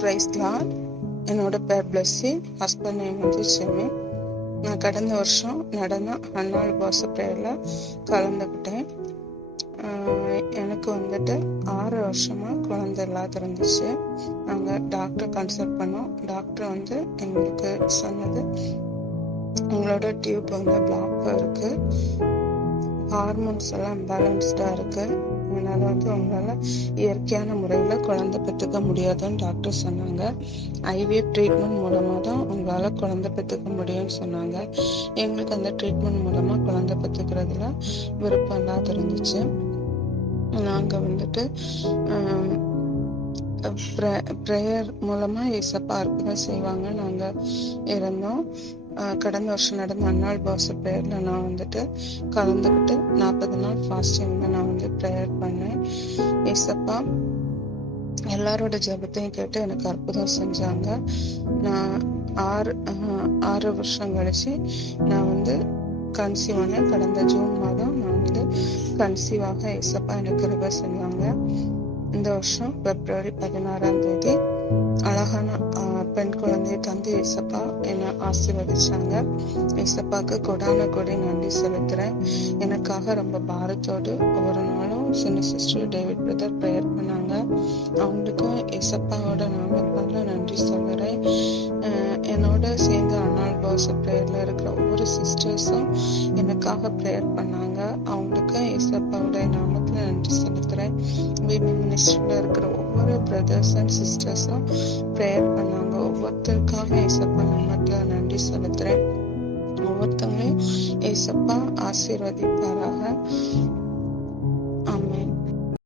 Price lord. என்னோட பேர் Blessy, husband name வந்து ஜிம்மி. நான் கடந்த வருஷம் நடன அன்னாள் பாச ப்ரேயரில் கலந்துக்கிட்டேன். எனக்கு வந்துட்டு 6 வருஷமா குழந்தை இல்லாத இருந்துச்சு. நாங்கள் டாக்டர் கன்சல்ட் பண்ணோம். டாக்டர் வந்து எங்களுக்கு சொன்னது, உங்களோட டியூப் வந்து பிளாக் இருக்கு, ஹார்மோன்ஸ் எல்லாம் இம்பேலன்ஸ்டாக இருக்கு, அதனால வந்து உங்களால் இயற்கையான முறையில் குழந்தை பெற்றுக்க முடியாதுன்னு டாக்டர் சொன்னாங்க. ஐவிஎஃப் ட்ரீட்மெண்ட் மூலமாக தான் உங்களால் குழந்தை பெற்றுக்க முடியும்னு சொன்னாங்க. எங்களுக்கு அந்த ட்ரீட்மெண்ட் மூலமாக குழந்தை பெற்றுக்கிறதுல விருப்பம் இல்லாத இருந்துச்சு. நாங்கள் வந்துட்டு ப்ரேயர் மூலமாக ஏசப்பா அற்புதம் செய்வாங்க நாங்கள் இருந்தோம். கடந்த வருஷம் நடந்த அன்னாள் பாச ப்ரேயரில் நான் வந்துட்டு கலந்துக்கிட்டு 40 நாள் ஃபாஸ்டிங்கில் நான் வந்து ப்ரேயர் பண்ணேன். ஏசப்பா எல்லாரோட ஜெபத்தையும் கேட்டு எனக்கு அற்புதம் செஞ்சாங்க. நான் 6 வருஷம் கழிச்சு நான் வந்து கன்சீவ் ஆனேன். கடந்த ஜூன் மாதம் நான் வந்து கன்சீவாக ஏசப்பா எனக்கு கிருபை செஞ்சாங்க. இந்த வருஷம் பிப்ரவரி 16ஆம் தேதி அழகான பெண் குழந்தையை தந்து ஏசப்பா என்னை ஆசீர்வதிச்சாங்க. ஏசப்பாக்கு கொடான கொடி நன்றி செலுத்துறேன். எனக்காக ரொம்ப பாரத்தோடு ஒவ்வொரு நாளும் சின்ன சிஸ்டர் டேவிட் பிரதர் ப்ரேயர் பண்ணாங்க. அவங்களுக்கும் ஏசப்பாவோட நாமத்தால நன்றி சொல்லுறேன். என்னோட சேர்ந்து அன்னாள் பாச ப்ரேயர்ல இருக்கிற ஒவ்வொரு சிஸ்டர்ஸும் எனக்காக ப்ரேயர் பண்ணாங்க. அவங்களுக்கும் ஏசப்பாவோட நாமத்துல நன்றி செலுத்துறேன். விமன் மினிஸ்ட்ரியில இருக்கிற ஒவ்வொரு பிரதர்ஸ் அண்ட் சிஸ்டர்ஸும் ப்ரேயர் பண்ணாங்க. ஒவ்வொருத்தருக்காக ஏசப்பா நாமத்துல நன்றி செலுத்துறேன். ஒவ்வொருத்தவங்களையும் ஏசப்பா ஆசீர்வதிப்பாராக.